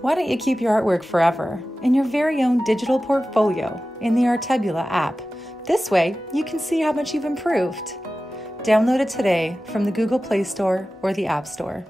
Why don't you keep your artwork forever in your very own digital portfolio in the Artebula app? This way, you can see how much you've improved. Download it today from the Google Play Store or the App Store.